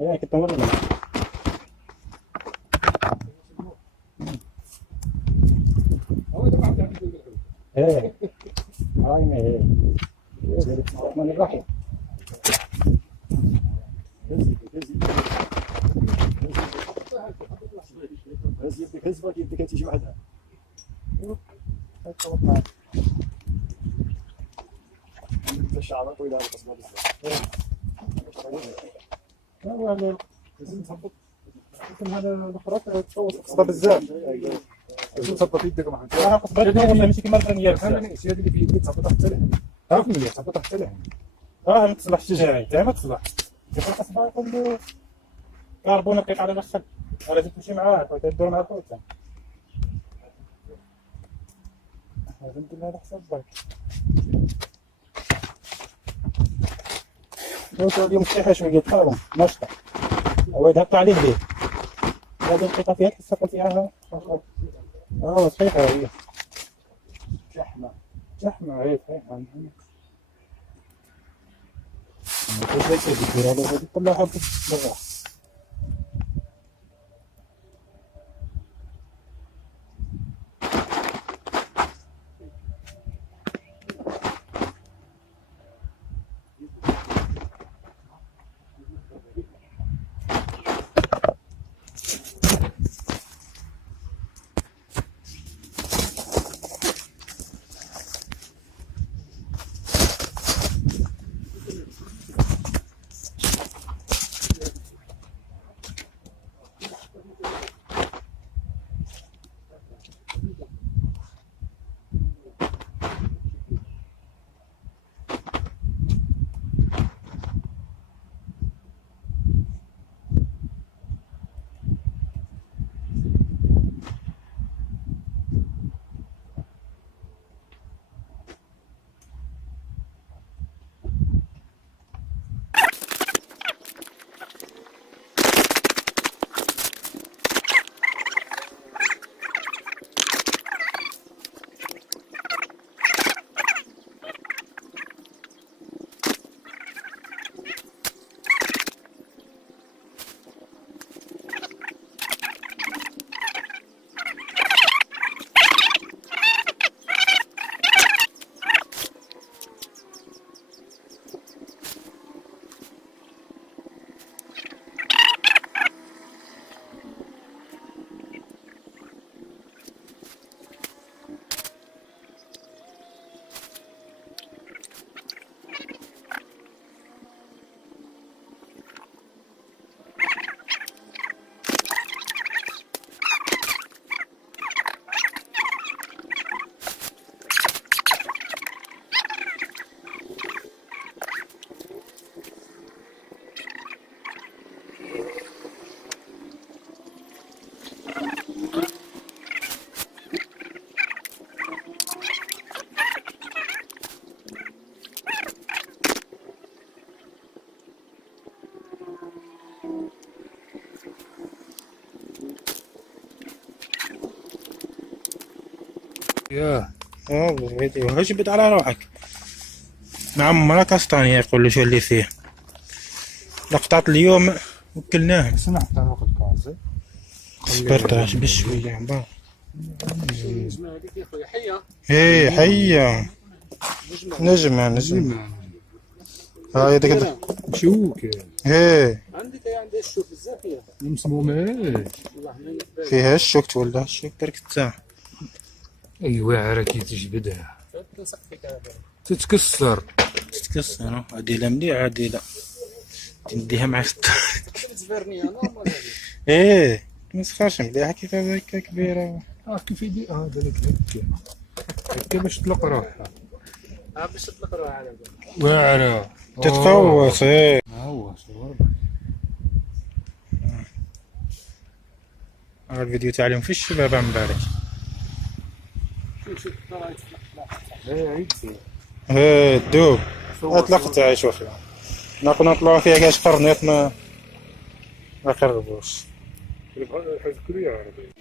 ايه كنت مرة منها. ايه هاي ايه الرحمن الرحيم. هز يدك هزبك يدك تيجي وحدها. تربط معك. الشعر طويلة على القصبة بزاف. لازم تهبط. يمكن هذا الخراط تفوت القصبة بزاف. لازم تهبط يدك محمد. راه القصبة ولا ماشي كيما الثانية فهمني الشيء اللي في يدك تهبطها حتى لهنا. عرفني تهبطها حتى لهنا. ما تصلحش الشجاعي تاعي ما تصلح. كيف القصبة كله كربون دقيق على مخك. لازم تمشي معاه وتدور مع الخوت. لازم تدير هذا حساب برك. اليوم صحيحة شوية تحاول ناشطة. هو يدهبط عليه ليه؟ هذه القطعة فيها تحس فيها صحيحة هي. شحمة هي صحيحة. هذه طلعها بالراحة. ياه الفيديو هجبد على روحك. مع امرا كاستانية يقول شو اللي فيه. لقطات اليوم وكلناها. سنة حتى ناخذ كازي. صبرت بشوية عبا. نجمة هذيك يا خويا حية. ايه حية. نجمة. هاي ديك شوك. ايه. عندك عندها الشوك بزاف فيها. مسمومة. فيها الشوك تولى الشوك برك تاع. ايوا عراكي تجبدها. تتكسر. عديلة مليحة عديلة. تنديها مع الفطار. تفرني انا ما ايه مسخرش مليحة كيف هذيك كبيرة. كيف يدي هذا لك هكا باش تطلق روحها. باش تطلق روحها على واعرة. تتقوص ايه. هو صور. هذا الفيديو تاع اليوم في الشباب عم بالك. شوف طلعت ايه عيد. ايه دوب. اطلقت عايش وخير. نقدر نطلعوا فيها كاش قرنيط ما قربوش. الحاجة كلها عربية.